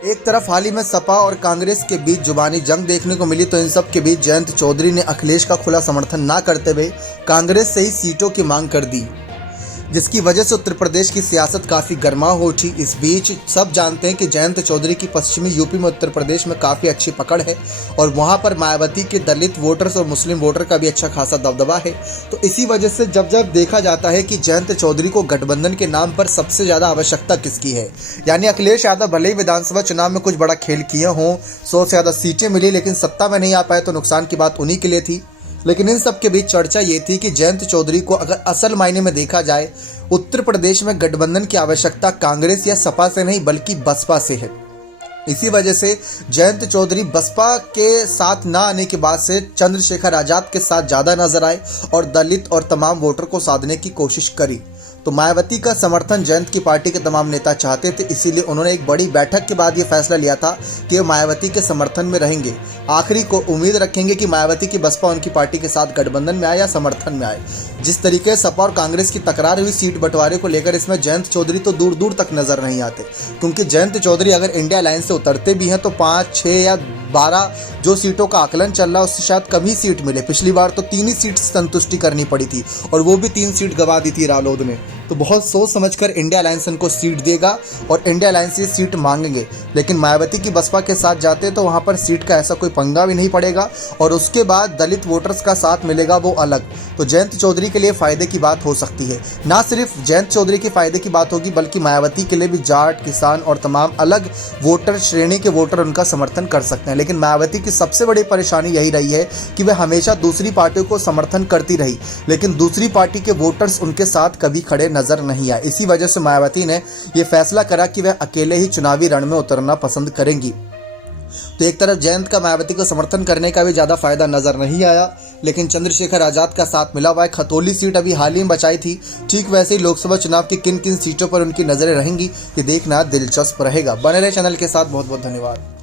एक तरफ हाल ही में सपा और कांग्रेस के बीच जुबानी जंग देखने को मिली, तो इन सब के बीच जयंत चौधरी ने अखिलेश का खुला समर्थन न करते हुए कांग्रेस से ही सीटों की मांग कर दी, जिसकी वजह से उत्तर प्रदेश की सियासत काफ़ी गर्मा हो उठी। इस बीच सब जानते हैं कि जयंत चौधरी की पश्चिमी यूपी में उत्तर प्रदेश में काफ़ी अच्छी पकड़ है और वहां पर मायावती के दलित वोटर्स और मुस्लिम वोटर का भी अच्छा खासा दबदबा है। तो इसी वजह से जब जब देखा जाता है कि जयंत चौधरी को गठबंधन के नाम पर सबसे ज़्यादा आवश्यकता किसकी है, यानी अखिलेश यादव भले ही विधानसभा चुनाव में कुछ बड़ा खेल किए हों, 100 से ज़्यादा सीटें मिली, लेकिन सत्ता में नहीं आ पाए तो नुकसान की बात उन्हीं के लिए थी। लेकिन इन सब के बीच चर्चा ये थी कि जयंत चौधरी को अगर असल मायने में देखा जाए, उत्तर प्रदेश में गठबंधन की आवश्यकता कांग्रेस या सपा से नहीं बल्कि बसपा से है। इसी वजह से जयंत चौधरी बसपा के साथ ना आने के बाद से चंद्रशेखर आजाद के साथ ज़्यादा नजर आए और दलित और तमाम वोटर को साधने की कोशिश करी। तो मायावती का समर्थन जयंत की पार्टी के तमाम नेता चाहते थे, इसीलिए उन्होंने एक बड़ी बैठक के बाद ये फैसला लिया था कि वो मायावती के समर्थन में रहेंगे। आखिरी को उम्मीद रखेंगे कि मायावती की बसपा उनकी पार्टी के साथ गठबंधन में आए या समर्थन में आए। जिस तरीके से सपा और कांग्रेस की तकरार हुई सीट बंटवारे को लेकर, इसमें जयंत चौधरी तो दूर दूर तक नजर नहीं आते, क्योंकि जयंत चौधरी अगर इंडिया अलायंस से उतरते भी हैं तो 5, 6 या 12 जो सीटों का आकलन चल रहा है उससे शायद कम ही सीट मिले। पिछली बार तो 3 ही सीट संतुष्टि करनी पड़ी थी और वो भी 3 सीट गंवा दी थी रालोद ने। तो बहुत सोच समझकर इंडिया अलायंस उनको सीट देगा और इंडिया अलायंस ये सीट मांगेंगे। लेकिन मायावती की बसपा के साथ जाते तो वहाँ पर सीट का ऐसा कोई पंगा भी नहीं पड़ेगा और उसके बाद दलित वोटर्स का साथ मिलेगा वो अलग। तो जयंत चौधरी के लिए फ़ायदे की बात हो सकती है। ना सिर्फ जयंत चौधरी के फ़ायदे की बात होगी बल्कि मायावती के लिए भी जाट, किसान और तमाम अलग वोटर श्रेणी के वोटर उनका समर्थन कर सकते हैं। लेकिन मायावती की सबसे बड़ी परेशानी यही रही है कि वह हमेशा दूसरी पार्टियों को समर्थन करती रही, लेकिन दूसरी पार्टी के वोटर्स उनके साथ कभी खड़े नजर नहीं आए। इसी वजह से मायावती ने यह फैसला करा कि वह अकेले ही चुनावी रण में उतरना पसंद करेंगी। तो एक तरफ जयंत का मायावती को समर्थन करने का भी ज़्यादा फायदा नजर नहीं आया, लेकिन चंद्रशेखर आजाद का साथ मिला हुआ है। खतौली सीट अभी हाल ही में बचाई थी, ठीक वैसे ही लोकसभा चुनाव की किन किन सीटों पर उनकी नजरें रहेंगी ये देखना दिलचस्प रहेगा। बने रहे चैनल के साथ। बहुत बहुत धन्यवाद।